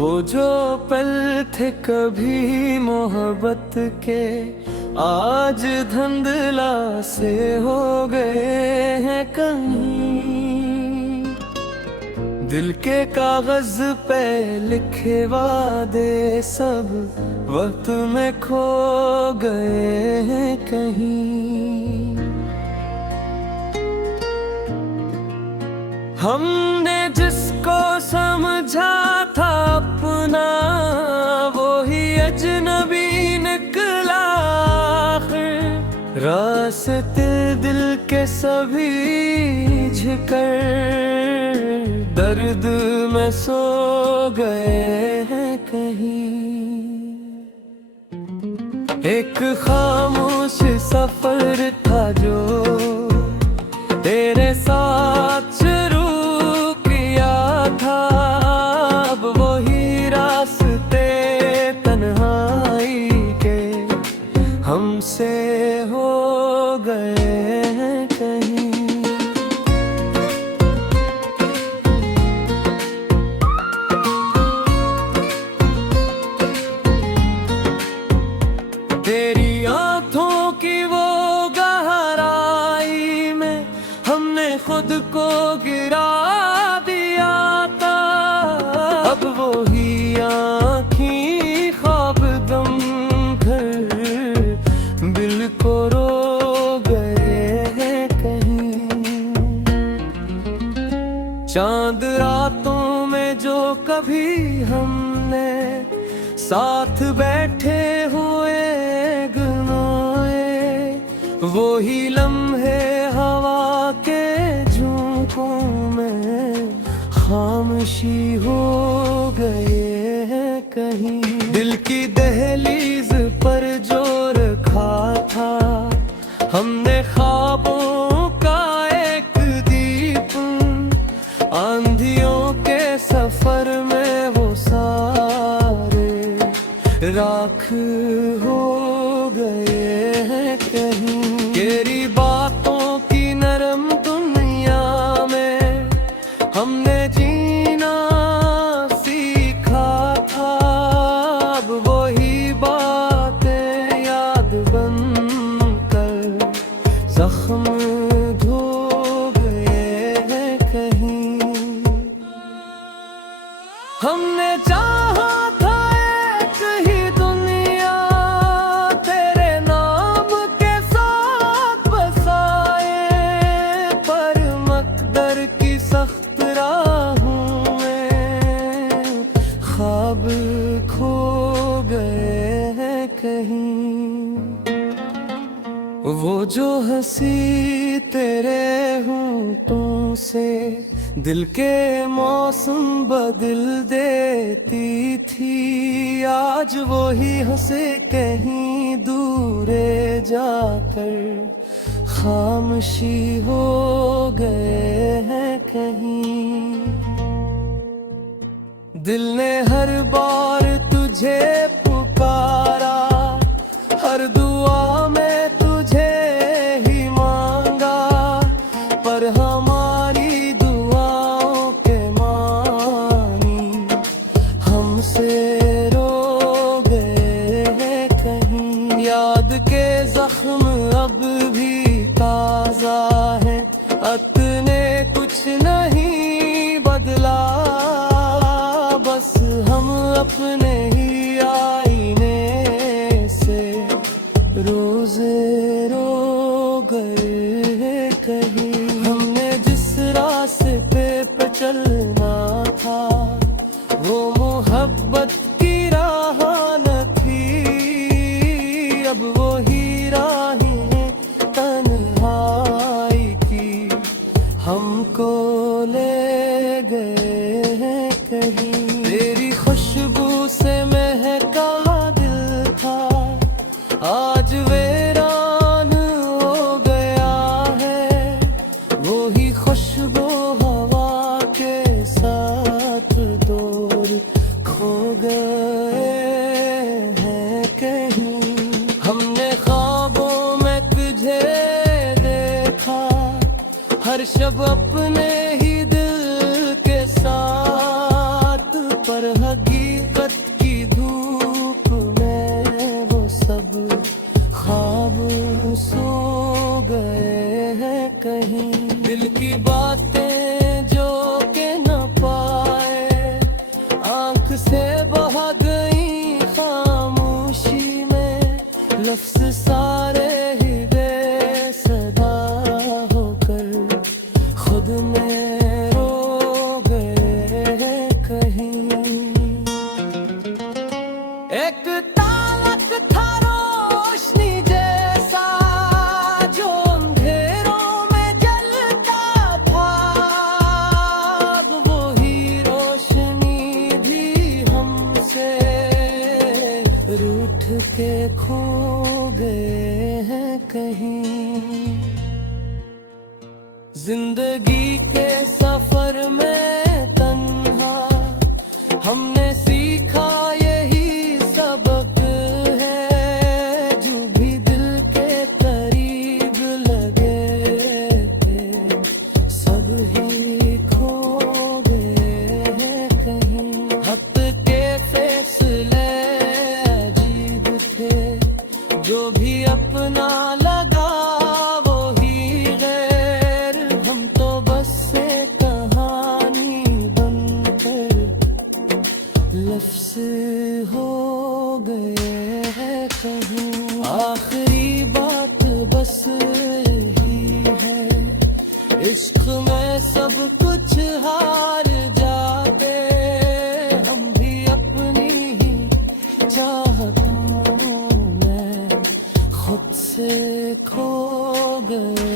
वो जो पल थे कभी मोहब्बत के आज धुंधला से हो गए हैं कहीं। दिल के कागज पे लिखे वादे सब वक्त में खो गए हैं कहीं। हमने जिसको समझा था अपना वो ही अजनबी निकला। रास्ते दिल के सभी झिकर दर्द में सो गए हैं कहीं। एक खामोश सफर था जो तेरे साथ शुरू किया था। अब वही रास्ते तन्हाई के हमसे हो गए हैं कहीं। तेरी आँखों की वो गहराई में हमने खुद को गिरा दिया था। अब वो ही आँखी ख्वाब दम भर दिल को रो गए हैं कहीं। चांद रातों में जो कभी हमने साथ बैठे हुए गनोए वो ही लम्हे हवा के झोंकों में खामोशी हो गए हैं कहीं। दिल की दहलीज पर जो रखा था हमने ख्वाबों का एक दीप, आंधियों के सफर में वो सारे राख हो गए हैं कहीं। तेरी बातों की नरम दुनिया में हमने जीना सीखा था। अब वही बातें याद बनकर जख्म धो गए हैं कहीं। हमने चाहा था एक ही दुनिया तेरे नाम के साथ बसाए, पर मकदर की सख्त राहों में ख्वाब खो गए हैं कहीं। वो जो हंसी तेरे होंठों से दिल के मौसम बदल देती थी, आज वो ही हंसे कहीं दूरे जाकर खामोशी हो गए हैं कहीं। दिल ने हर बार तुझे पुकारा, हर दुआ में तुझे ही मांगा, पर हमारी दुआओं के मानी हमसे रो गए हैं कहीं। याद के जख्म अब भी ताजा है, अपने कुछ नहीं बदला, बस हम अपने ही आईने से रोज रो गए कहीं। हमने जिस रास्ते पे चलना था वो मोहब्बत की राह न थी। अब वो ही राहें तन्हाई की हमको ले गए हैं कहीं। तेरी खुशबू से महका दिल था आज वीरान हो गया है। वो ही खुशबू हवा के साथ दूर खो गए हैं कहीं। हमने ख्वाबों में तुझे देखा, हर शब अपने ही दिल के साथ, पर हकीकत के खो गए हैं कहीं। जिंदगी के सफर में तन्हा हमने सीखा यही सबक है, जो भी दिल के करीब लगे थे सब ही खो गए हैं कहीं। वक्त के फैसले अजीब थे, जो भी अपना लगा वो ही गैर। हम तो बस एक कहानी बनकर लफ्ज़ हो गए हैं कहीं। आखिरी बात बस यही है, इश्क में सब कुछ हार जाते, हम भी अपनी ही चाहतों में खुद से खो गए